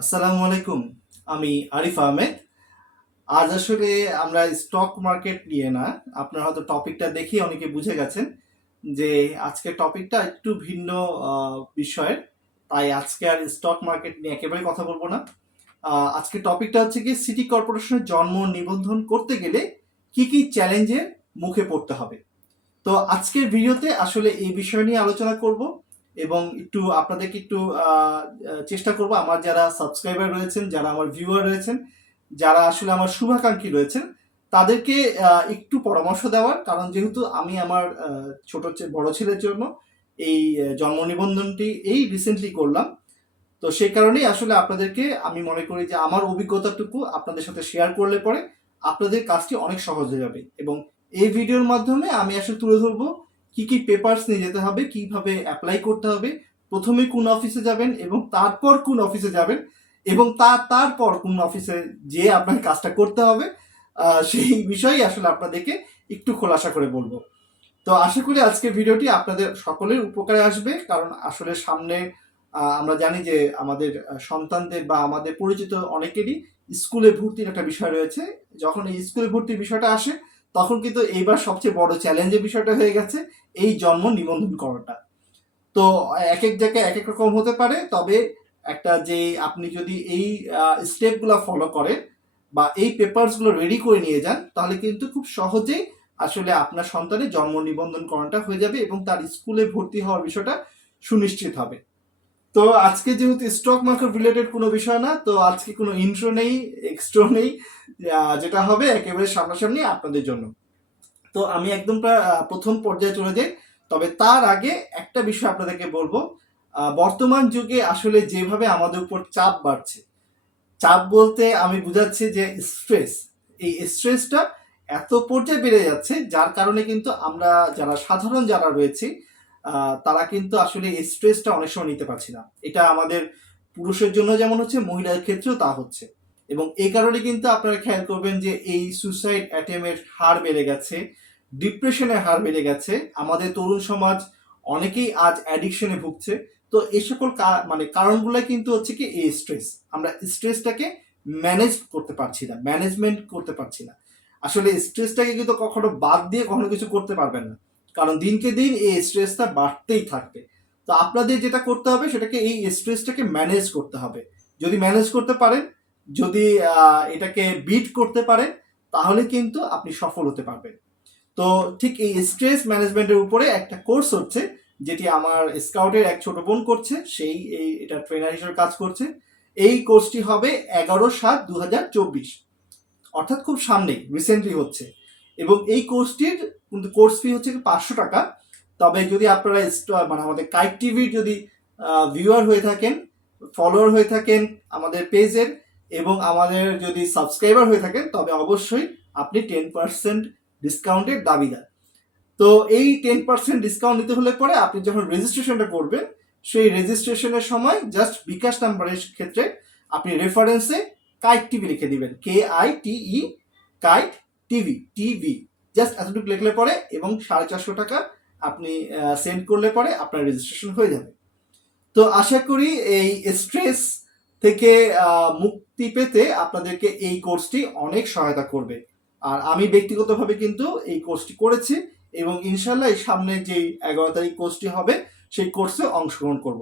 আসসালামু আলাইকুম। আমি আরিফ আহমেদ। আজ আসলে আমরা স্টক মার্কেট নিয়ে না, আপনার হয়তো টপিকটা দেখেই অনেকে বুঝে গেছেন যে আজকের টপিকটা একটু ভিন্ন বিষয়ের। তাই আজকে আর স্টক মার্কেট নিয়ে একেবারে কথা বলবো না। আজকের টপিকটা হচ্ছে কি, সিটি কর্পোরেশনের জন্ম নিবন্ধন করতে গেলে কি কি চ্যালেঞ্জের মুখে পড়তে হবে। তো আজকের ভিডিওতে আসলে এই বিষয় নিয়ে আলোচনা করব এবং একটু আপনাদেরকে একটু চেষ্টা করব, আমার যারা সাবস্ক্রাইবার রয়েছেন, যারা আমার ভিউয়ার রয়েছেন, যারা আসলে আমার শুভাকাঙ্ক্ষী রয়েছেন, তাদেরকে একটু পরামর্শ দেওয়ার। কারণ যেহেতু আমি আমার বড় ছেলের জন্য এই জন্ম নিবন্ধনটি এই রিসেন্টলি করলাম, তো সেই কারণেই আসলে আপনাদেরকে আমি মনে করি যে আমার অভিজ্ঞতাটুকু আপনাদের সাথে শেয়ার করলে পরে আপনাদের কাজটি অনেক সহজ হয়ে যাবে। এবং এই ভিডিওর মাধ্যমে আমি আসলে তুলে ধরবো কি কি পেপারস নিয়ে যেতে হবে, কিভাবে অ্যাপ্লাই করতে হবে, প্রথমে কোন অফিসে যাবেন এবং তারপর কোন অফিসে যাবেন, এবং তারপর কোন অফিসে যেয়ে আপনার কাজটা করতে হবে, সেই বিষয়ে আসলে আপনাদেরকে একটু খোলাসা করে বলবো। তো আশা করি আজকের ভিডিওটি আপনাদের সকলের উপকারে আসবে। কারণ আসলে সামনে আমরা জানি যে আমাদের সন্তানদের বা আমাদের পরিচিত অনেকেরই স্কুলে ভর্তির একটা বিষয় রয়েছে। যখন এই স্কুলে ভর্তির বিষয়টা আসে, তখন কিন্তু এইবার সবচেয়ে বড় চ্যালেঞ্জের বিষয়টা হয়ে গেছে এই জন্ম নিবন্ধন করাটা। তো এক এক জায়গায় এক এক রকম হতে পারে, তবে একটা যে আপনি যদি এই স্টেপগুলো ফলো করেন বা এই পেপারসগুলো রেডি করে নিয়ে যান, তাহলে কিন্তু খুব সহজেই আসলে আপনার সন্তানের জন্ম নিবন্ধন করাটা হয়ে যাবে এবং তার স্কুলে ভর্তি হওয়ার বিষয়টা সুনিশ্চিত হবে। তো আজকে যেহেতু স্টক মার্কেট রিলেটেড কোনো বিষয় না, তো আজকে কোনো ইন্ট্রো নেই, এক্সট্রো নেই। যেটা হবে একেবারে সামনাসামনি আপনাদের জন্য। তো আমি একদম প্রায় প্রথম পর্যায়ে চলে যাই। তবে তার আগে একটা বিষয় আপনাদেরকে বলবো। বর্তমান যুগে আসলে যেভাবে আমাদের উপর চাপ বাড়ছে, চাপ বলতে আমি বুঝাচ্ছি যে স্ট্রেস, এই স্ট্রেসটা এত পর্যায়ে বেড়ে যাচ্ছে, যার কারণে কিন্তু আমরা যারা সাধারণ যারা রয়েছি, তারা কিন্তু আসলে এই স্ট্রেসটা অনেক সময় নিতে পারছি না। এটা আমাদের পুরুষের জন্য যেমন হচ্ছে, মহিলাদের ক্ষেত্রেও তা হচ্ছে। এবং এই কারণে কিন্তু আপনারা খেয়াল করবেন যে এই সুসাইড অ্যাটেম্পের হার বেড়ে গেছে, ডিপ্রেশনের হার বেড়ে গেছে। আমাদের তরুণ সমাজ অনেকেই আজ অ্যাডিকশনে ভুগছে। তো এই সকল মানে কারণগুলো কিন্তু হচ্ছে কি, এই স্ট্রেস। আমরা স্ট্রেসটাকে ম্যানেজ করতে পারছি না, ম্যানেজমেন্ট করতে পারছি না। আসলে স্ট্রেসটাকে কিন্তু কখনো বাদ দিয়ে কখনো কিছু করতে পারবেন না, কারণ দিনকে দিন এই স্ট্রেসটা বাড়তেই থাকবে। তো আপনাদের যেটা করতে হবে, সেটাকে এই স্ট্রেসটাকে ম্যানেজ করতে হবে। যদি ম্যানেজ করতে পারেন, যদি এটাকে বিট করতে পারেন, তাহলে কিন্তু আপনি সফল হতে পারবেন। তো ঠিক এই স্ট্রেস ম্যানেজমেন্টের উপরে একটা কোর্স হচ্ছে, যেটি আমার স্কাউটের এক ছোট বোন করছে, সেই এটা ট্রেনার হিসেবে কাজ করছে। এই কোর্সটি হবে 11/7/2024, অর্থাৎ খুব সামনেই, রিসেন্টলি হচ্ছে। এবং এই কোর্সটির কিন্তু কোর্স ফি হচ্ছে 500 টাকা। তবে যদি আপনারা মানে আমাদের কাইট টিভির যদি ভিউয়ার হয়ে থাকেন, ফলোয়ার হয়ে থাকেন আমাদের পেজের, এবং আমাদের যদি সাবস্ক্রাইবার হয়ে থাকেন, তবে অবশ্যই আপনি 10% ডিসকাউন্টের দাবিদার। তো এই 10% ডিসকাউন্ট নিতে হলে পরে আপনি যখন রেজিস্ট্রেশনটা করবেন, সেই রেজিস্ট্রেশনের সময় জাস্ট বিকাশ নাম্বারের ক্ষেত্রে আপনি রেফারেন্সে কাইট টিভি লিখে দিবেন, KITE, kite TV, TV, just এতটুকু লিখলে পরে এবং 450 টাকা আপনি সেন্ড করলে পরে আপনার রেজিস্ট্রেশন হয়ে যাবে। তো আশা করি এই স্ট্রেস থেকে মুক্তি পেতে আপনাদেরকে এই কোর্সটি অনেক সহায়তা করবে। আর আমি ব্যক্তিগতভাবে কিন্তু এই কোর্সটি করেছি এবং ইনশাল্লাহ এই সামনে যেই 11 তারিখ কোর্সটি হবে, সেই কোর্সে অংশগ্রহণ করব।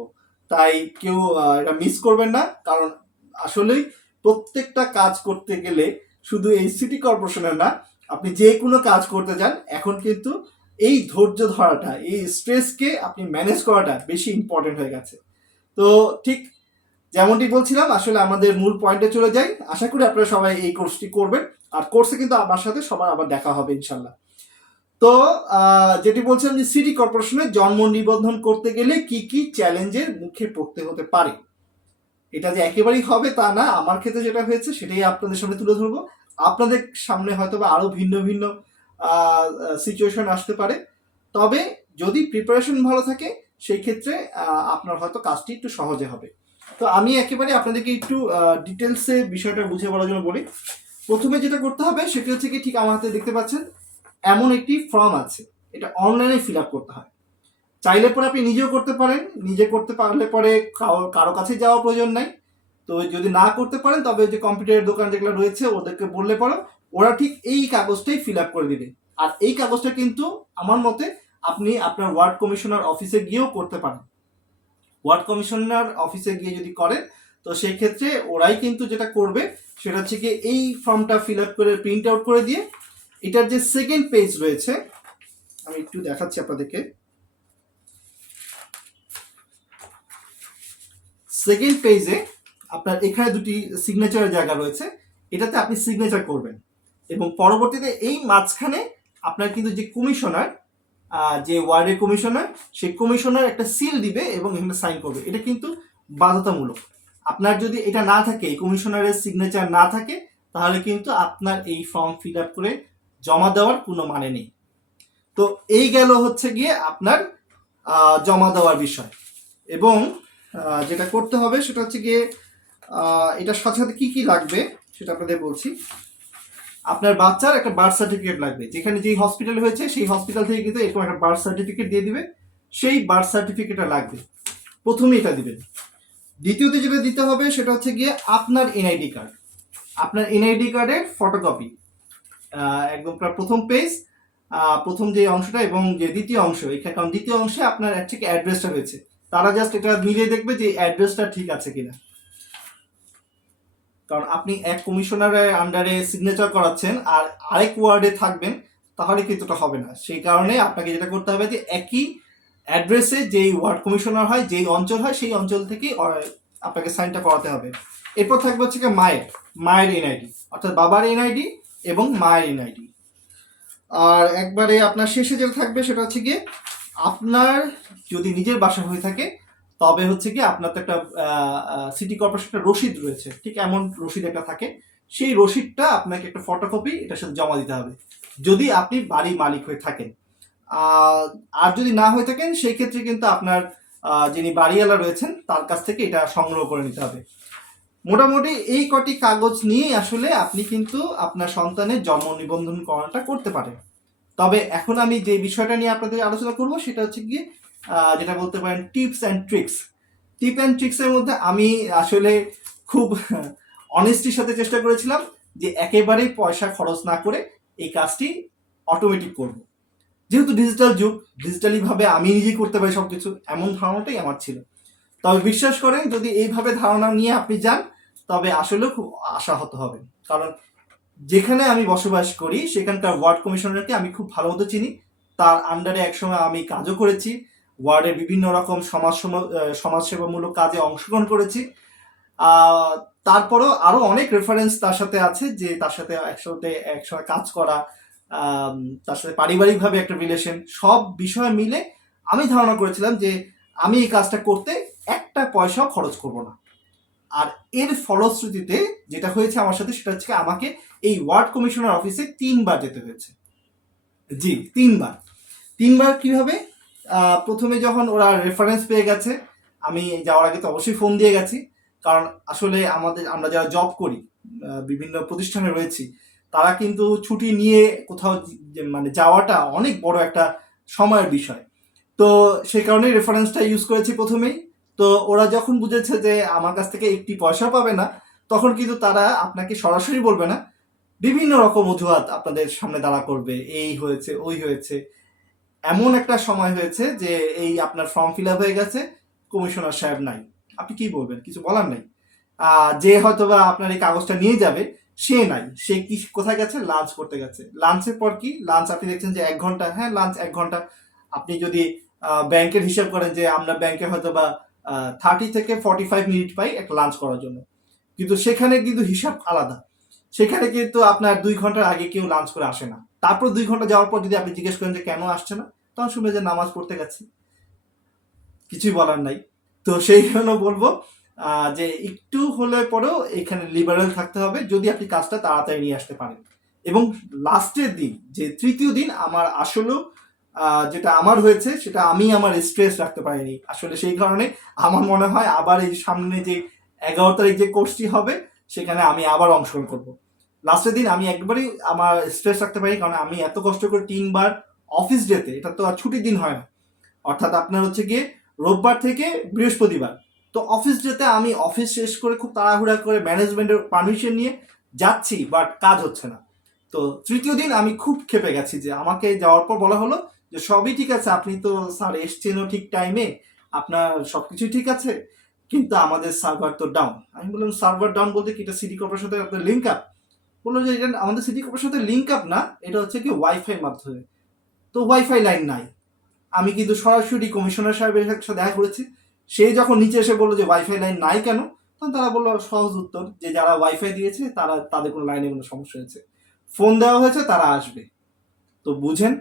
তাই কেউ এটা মিস করবেন না, কারণ আসলেই প্রত্যেকটা কাজ করতে গেলে শুধু এই সিটি কর্পোরেশনের না, আপনি যে কোনো কাজ করতে যান, এখন কিন্তু এই ধৈর্য ধরাটা, এই স্ট্রেসকে আপনি ম্যানেজ করাটা বেশি ইম্পর্টেন্ট হয়ে গেছে। তো ঠিক যেমনটি বলছিলাম, আসলে আমাদের মূল পয়েন্টে চলে যাই। আশা করি আপনারা সবাই এই কোর্সটি করবেন, আর কোর্সে কিন্তু আমার সাথে সবার আবার দেখা হবে ইনশাল্লাহ। তো যেটি বলছিলাম যে সিটি কর্পোরেশনের জন্ম নিবন্ধন করতে গেলে কি কি চ্যালেঞ্জের মুখে পড়তে হতে পারে, এটা যে একেবারেই হবে তা না। আমার ক্ষেত্রে যেটা হয়েছে সেটাই আপনাদের সামনে তুলে ধরবো। আপনাদের সামনে হয়তো বা আরো ভিন্ন ভিন্ন সিচুয়েশন আসতে পারে। তবে যদি প্রিপারেশন ভালো থাকে, সেই ক্ষেত্রে আপনার হয়তো কাজটি একটু সহজে হবে। তো আমি একেবারে আপনাদেরকে একটু ডিটেলসে বিষয়টা বুঝে বলার জন্য বলি। প্রথমে যেটা করতে হবে সেটি হচ্ছে কি, ঠিক আমার হাতে দেখতে পাচ্ছেন এমন একটি ফর্ম আছে। এটা অনলাইনে ফিল আপ করতে হয়। চাইলে পরে আপনি নিজেও করতে পারেন, নিজে করতে পারলে পরে কারো কাছে যাওয়ার প্রয়োজন নাই। তো যদি না করতে পারেন তবে যে কম্পিউটারের দোকান যেগুলো রয়েছে ওদেরকে বললে পরে ওরা ঠিক এই কাগজটাই ফিল আপ করে দিবে। আর এই কাগজটা কিন্তু আমার মতে আপনি আপনার ওয়ার্ড কমিশনার অফিসে গিয়েও করতে পারেন। ওয়ার্ড কমিশনার অফিসে গিয়ে যদি করেন তো সেই ক্ষেত্রে ওরাই কিন্তু যেটা করবে সেটা হচ্ছে কি এই ফর্মটা ফিল আপ করে প্রিন্ট আউট করে দিয়ে এটার যে সেকেন্ড পেজ রয়েছে আমি একটু দেখাচ্ছি আপনাদেরকে। সেকেন্ড পেজে আপনার এখানে দুটি সিগনেচারের জায়গা রয়েছে, এটাতে আপনি সিগনেচার করবেন এবং পরবর্তীতে এই মাঝখানে আপনার কিন্তু যে কমিশনার যে ওয়ার্ডের কমিশনার সেই কমিশনার একটা সিল দিবে এবং এখানে সাইন করবে। এটা কিন্তু বাধ্যতামূলক। আপনার যদি এটা না থাকে, এই কমিশনারের সিগনেচার না থাকে, তাহলে কিন্তু আপনার এই ফর্ম ফিল আপ করে জমা দেওয়ার কোনো মানে নেই। তো এই গেল হচ্ছে গিয়ে আপনার জমা দেওয়ার বিষয়। এবং যেটা করতে হবে সেটা হচ্ছে গিয়ে এটার সাথে সাথে কী কী লাগবে সেটা আপনাদের বলছি। আপনার বাচ্চার একটা বার্থ সার্টিফিকেট লাগবে, যেখানে যেই হসপিটাল হয়েছে সেই হসপিটাল থেকে কিন্তু এরকম একটা বার্থ সার্টিফিকেট দিয়ে দিবে, সেই বার্থ সার্টিফিকেটটা লাগবে, প্রথমে এটা দিবেন। দ্বিতীয়তে যেটা দিতে হবে সেটা হচ্ছে গিয়ে আপনার এনআইডি কার্ড, আপনার এনআইডি কার্ডের ফটোকপি, একদম প্রথম পেজ প্রথম যে অংশটা এবং যে দ্বিতীয় অংশ, এখানে কারণ দ্বিতীয় অংশে আপনার ঠিক অ্যাড্রেসটা রয়েছে, তারা জাস্ট এটা মিলিয়ে দেখবে যে অ্যাড্রেসটা ঠিক আছে কিনা। কারণ আপনি এক কমিশনারের আন্ডারে সিগনেচার করাচ্ছেন আর আরেক ওয়ার্ডে থাকবেন, তাহলে কিন্তু এটা হবে না। সেই কারণে আপনাকে যেটা করতে হবে যে একই অ্যাড্রেসে যেই ওয়ার্ড কমিশনার হয়, যেই অঞ্চল হয়, সেই অঞ্চল থেকেই আপনাকে সাইনটা করাতে হবে। এরপর থাকবে হচ্ছে কি মায়ের এনআইডি, অর্থাৎ বাবার এনআইডি এবং মায়ের এনআইডি। আর একবারে আপনার শেষে যেটা থাকবে সেটা হচ্ছে গিয়ে আপনার যদি নিজের বাসা হয়ে থাকে তবে হচ্ছে কি আপনার তো একটা সিটি কর্পোরেশনের রসিদ রয়েছে, ঠিক এমন রসিদ একটা থাকে, সেই রসিদটা আপনাকে একটা ফটোকপি এটার সাথে জমা দিতে হবে যদি আপনি বাড়ি মালিক হয়ে থাকেন। আর যদি না হয়ে থাকেন সেই ক্ষেত্রে কিন্তু আপনার যিনি বাড়িওয়ালা রয়েছেন তার কাছ থেকে এটা সংগ্রহ করে নিতে হবে। মোটামুটি এই কটি কাগজ নিয়ে আসলে আপনি কিন্তু আপনার সন্তানের জন্ম নিবন্ধন করাটা করতে পারেন। তবে এখন আমি যে বিষয়টা নিয়ে আপনাদের আলোচনা করব সেটা হচ্ছে গিয়ে যেটা বলতে পারেন tips and tricks. Tip and ট্রিক্সের মধ্যে আমি আসলে খুব অনেস্টির সাথে চেষ্টা করেছিলাম যে একেবারেই পয়সা খরচ না করে এই কাজটি অটোমেটিক করব, যেহেতু ডিজিটাল যুগ, ডিজিটালিভাবে আমি নিজেই করতে পারি সব কিছু, এমন ধারণাটাই আমার ছিল। তবে বিশ্বাস করেন যদি এইভাবে ধারণা নিয়ে আপনি যান তবে আসলে খুব আশাহত হবেন। কারণ যেখানে আমি বসবাস করি সেখানকার ওয়ার্ড কমিশনারকে আমি খুব ভালো মতো চিনি, তার আন্ডারে একসময় আমি কাজও করেছি, ওয়ার্ডের বিভিন্ন রকম সমাজসেবামূলক কাজে অংশগ্রহণ করেছি। তারপরেও আরও অনেক রেফারেন্স তার সাথে আছে, যে তার সাথে একসাথে কাজ করা, তার সাথে পারিবারিকভাবে একটা রিলেশন, সব বিষয় মিলে আমি ধারণা করেছিলাম যে আমি এই কাজটা করতে একটা পয়সাও খরচ করব না। আর এর ফলশ্রুতিতে যেটা হয়েছে আমার সাথে সেটা হচ্ছে আমাকে এই ওয়ার্ড কমিশনার অফিসে 3 বার যেতে হয়েছে। জি, 3 বার। 3 বার কিভাবে? প্রথমে যখন ওরা রেফারেন্স পেয়ে গেছে, আমি যাওয়ার আগে তো অবশ্যই ফোন দিয়ে গেছি, কারণ আসলে আমরা যারা জব করি, বিভিন্ন প্রতিষ্ঠানে রয়েছি, তারা কিন্তু ছুটি নিয়ে কোথাও মানে যাওয়াটা অনেক বড় একটা সময়ের বিষয়। তো সেই কারণেই রেফারেন্সটা ইউজ করেছি প্রথমেই। তো ওরা যখন বুঝেছে যে আমার কাছ থেকে একটি পয়সা পাবে না, তখন কিন্তু তারা আপনাকে সরাসরি বলবে না, বিভিন্ন রকম অজুহাত আপনাদের সামনে দাঁড়া করবে, এই হয়েছে ওই হয়েছে। এমন একটা সময় হয়েছে যে এই আপনার ফর্ম ফিল আপ হয়ে গেছে, কমিশনার সাহেব নাই, আপনি কি বলবেন? কিছু বলার নাই। যে হয়তো বা আপনার এই কাগজটা নিয়ে যাবে সে নাই, সে কি কোথায় গেছে? লাঞ্চ করতে গেছে। লাঞ্চের পর কি লাঞ্চ আপনি দেখছেন যে 1 ঘন্টা, হ্যাঁ লাঞ্চ 1 ঘন্টা। আপনি যদি ব্যাংকের হিসাব করেন যে আমরা ব্যাংকে হয়তো বা 30 থেকে 45 মিনিট পাই একটা লাঞ্চ করার জন্য, কিন্তু সেখানে কিন্তু হিসাব আলাদা। সেখানে কিন্তু আপনার 2 ঘন্টার আগে কেউ লাঞ্চ করে আসে না। তারপর 2 ঘন্টা যাওয়ার পর যদি আপনি জিজ্ঞেস করেন যে কেন আসছে না, তখন শুনবে যে নামাজ পড়তে গেছে, কিছুই বলার নাই। তো সেই জন্য বলবো যে একটু হলে পরেও এখানে লিবারেল থাকতে হবে যদি আপনি কাজটা তাড়াতাড়ি নিয়ে আসতে পারেন। এবং লাস্টের দিন যে তৃতীয় দিন আমার আসলেও যেটা আমার হয়েছে সেটা আমি আমার স্ট্রেস রাখতে পারিনি আসলে, সেই কারণে আমার মনে হয় আবার এই সামনে যে 11 তারিখ যে কোর্সটি হবে সেখানে আমি আবার অংশগ্রহণ করব। লাস্টের দিন আমি একবারই আমার স্ট্রেস রাখতে পারি, কারণ আমি এত কষ্ট করে 3 বার অফিস ডেতে, এটা তো আর ছুটির দিন হয় না, অর্থাৎ আপনার হচ্ছে গিয়ে রোববার থেকে বৃহস্পতিবার, তো অফিস যেতে আমি অফিস শেষ করে খুব তাড়াহুড়া করে ম্যানেজমেন্টের পারমিশন নিয়ে যাচ্ছি, বাট কাজ হচ্ছে না। তো তৃতীয় দিন আমি খুব ক্ষেপে গেছি, যে আমাকে যাওয়ার পর বলা হলো যে সবই ঠিক আছে, আপনি তো স্যার এসছেনও ঠিক টাইমে, আপনার সব কিছুই ঠিক আছে, কিন্তু আমাদের সার্ভার তো ডাউন। আমি বললাম সার্ভার ডাউন বলতে কি, এটা সিটি কর্পোরেশনের সাথে আপনার লিঙ্ক আপ? বললো যে এটা আমাদের সিটি কর্পোরেশনের সাথে লিঙ্ক আপ না, এটা হচ্ছে কি ওয়াইফাই মাধ্যমে। তো ওয়াইফাই লাইন নাই। আমি কিন্তু সরাসরি কমিশনার সাহেবের সাথে দেখা করেছি। সে যখন নিচে এসে বললো যে ওয়াইফাই লাইন নাই কেন, তখন তারা বললো সহজ উত্তর, যে যারা ওয়াইফাই দিয়েছে তাদের কোনো লাইনে কোনো সমস্যা হয়েছে, ফোন দেওয়া হয়েছে, তারা আসবে। তো বুঝেন,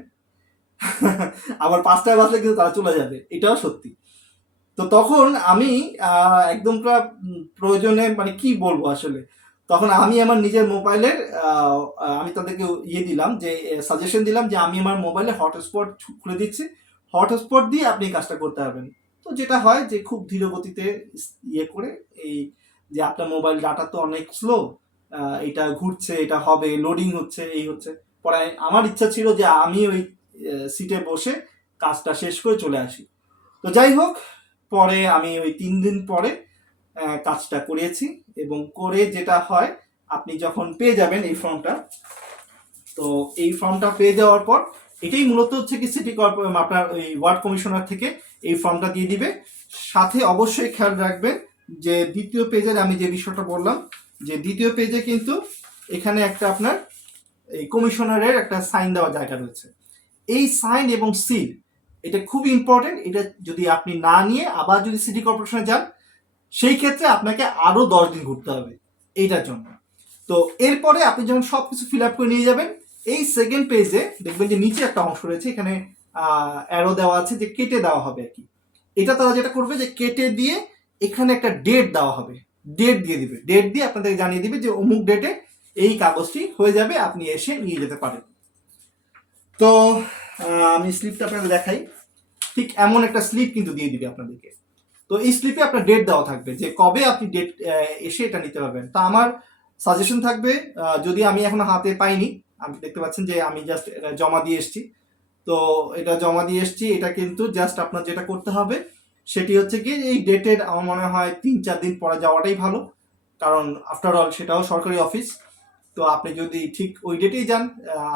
আবার 5টায় বাজলে কিন্তু তারা চলে যাবে, এটাও সত্যি। তো তখন আমি একদম প্রয়োজনে, মানে কি বলবো আসলে, তখন আমি আমার নিজের মোবাইলের আমি তাদেরকে দিলাম, যে সাজেশন দিলাম যে আমি আমার মোবাইলে হটস্পট খুলে দিচ্ছি, হটস্পট দিয়ে আপনি কাজটা করতে পারবেন। তো যেটা হয় যে খুব ধীর গতিতে করে, এই যে আপনার মোবাইল ডাটা তো অনেক স্লো, এটা ঘুরছে, এটা হবে, লোডিং হচ্ছে, এই হচ্ছে। পরে আমার ইচ্ছা ছিল যে আমি ওই সিটে বসে কাজটা শেষ করে চলে আসি। তো যাই হোক, পরে আমি ওই 3 দিন পরে কাজটা করেছি, এবং করে যেটা হয়, আপনি যখন পেয়ে যাবেন এই ফর্মটা, তো এই ফর্মটা পেয়ে যাওয়ার পর, এটাই মূলত হচ্ছে কি সিটি কর্পোরেশন আপনার ওই ওয়ার্ড কমিশনার থেকে এই ফর্মটা দিয়ে দিবে। সাথে অবশ্যই খেয়াল রাখবেন যে দ্বিতীয় পেজের আমি যে বিষয়টা বললাম, যে দ্বিতীয় পেজে কিন্তু এখানে একটা আপনার এই কমিশনারের একটা সাইন দেওয়া জায়গা রয়েছে। এই সাইন এবং সিল, এটা খুবই ইম্পর্টেন্ট। এটা যদি আপনি না নিয়ে আবার যদি সিটি কর্পোরেশনে যান, সেই ক্ষেত্রে আপনাকে আরো 10 দিন ঘুরতে হবে এইটার জন্য। তো এরপরে আপনি যখন সবকিছু ফিল আপ করে নিয়ে যাবেন, এই সেকেন্ড পেজে দেখবেন যে নিচে একটা অংশ রয়েছে, এখানে অ্যারো দেওয়া আছে যে কেটে দেওয়া হবে আর কি। এটা তারা যেটা করবে যে কেটে দিয়ে এখানে একটা ডেট দেওয়া হবে, ডেট দিয়ে দিবে, ডেট দিয়ে আপনাদের জানিয়ে দিবে যে অমুক ডেটে এই কাগজটি হয়ে যাবে, আপনি এসে নিয়ে যেতে পারেন। তো আমি স্লিপটা আপনাদের দেখাই, ঠিক এমন একটা স্লিপ কিন্তু দিয়ে দিবে আপনাদেরকে। তো এই স্লিপে আপনার ডেট দেওয়া থাকবে যে কবে আপনি ডেট এসে এটা নিতে পারবেন। তা আমার সাজেশন থাকবে, যদি আমি এখনো হাতে পাইনি, আপনি দেখতে পাচ্ছেন যে আমি জাস্ট এটা জমা দিয়ে এসেছি, তো এটা জমা দিয়ে এসেছি, এটা কিন্তু জাস্ট আপনার যেটা করতে হবে সেটি হচ্ছে কি, এই ডেটের আমার মনে হয় 3-4 দিন পরে যাওয়াটাই ভালো, কারণ আফটার অল সেটাও সরকারি অফিস। তো আপনি যদি ঠিক ওই ডেটেই যান,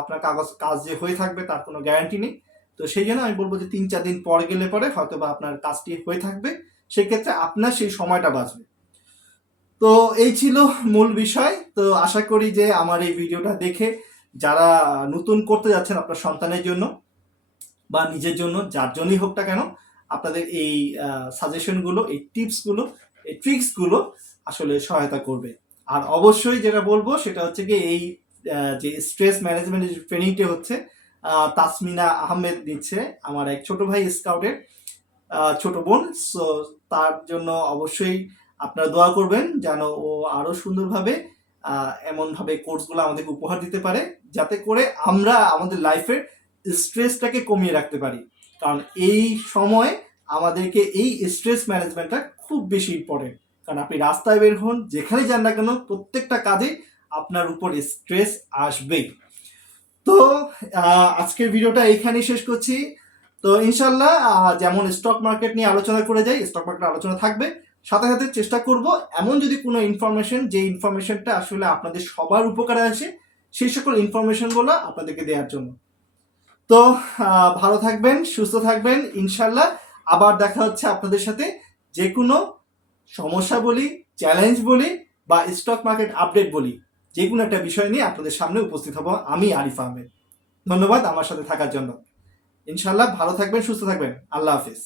আপনার কাজ যে হয়ে থাকবে তার কোনো গ্যারান্টি নেই। তো সেই জন্য আমি বলবো যে 3-4 দিন পর গেলে পরে হয়তো বা আপনার কাজটি হয়ে থাকবে, সেক্ষেত্রে আপনার সেই সময়টা বাঁচবে। তো এই ছিল মূল বিষয়। তো আশা করি যে আমার এই ভিডিওটা দেখে যারা নতুন করতে যাচ্ছেন আপনার সন্তানের জন্য বা নিজের জন্য, যার জন্যই হোক না কেন, আপনাদের এই সাজেশনগুলো, এই টিপসগুলো, এই ট্রিক্সগুলো আসলে সহায়তা করবে। আর অবশ্যই যেটা বলবো সেটা হচ্ছে কি, এই যে স্ট্রেস ম্যানেজমেন্টের যে ট্রেনিংটা হচ্ছে, তাসমিনা আহমেদ দিচ্ছে, আমার এক ছোট ভাই স্কাউটের ছোট বোন। সো তার জন্য অবশ্যই আপনারা দোয়া করবেন যেন ও আরো সুন্দরভাবে এমনভাবে কোর্সগুলো আমাদেরকে উপহার দিতে পারে, যাতে করে আমরা আমাদের লাইফের স্ট্রেসটাকে কমিয়ে রাখতে পারি। কারণ এই সময় আমাদেরকে এই স্ট্রেস ম্যানেজমেন্টটা খুব বেশি ইম্পর্টেন্ট। কারণ আপনি রাস্তায় বের হন, যেখানে যান না কেন, প্রত্যেকটা কাজে আপনার উপর স্ট্রেস আসবেই। তো আজকের ভিডিওটা এইখানেই শেষ করছি। তো ইনশাল্লাহ যেমন স্টক মার্কেট নিয়ে আলোচনা করে যাই, স্টক মার্কেট আলোচনা থাকবে, সাথে সাথে চেষ্টা করব এমন যদি কোনো ইনফরমেশন, যে ইনফরমেশনটা আসলে আপনাদের সবার উপকারে আসে, সেই সকল ইনফরমেশনগুলো আপনাদেরকে দেওয়ার জন্য। তো ভালো থাকবেন, সুস্থ থাকবেন, ইনশাল্লাহ আবার দেখা হচ্ছে আপনাদের সাথে যে কোনো সমস্যা বলি, চ্যালেঞ্জ বলি, বা স্টক মার্কেট আপডেট বলি, যে কোনো একটা বিষয় নিয়ে আপনাদের সামনে উপস্থিত হব আমি, আরিফ আহমেদ। ধন্যবাদ আমার সাথে থাকার জন্য। ইনশাল্লাহ ভালো থাকবেন, সুস্থ থাকবেন। আল্লাহ হাফিজ।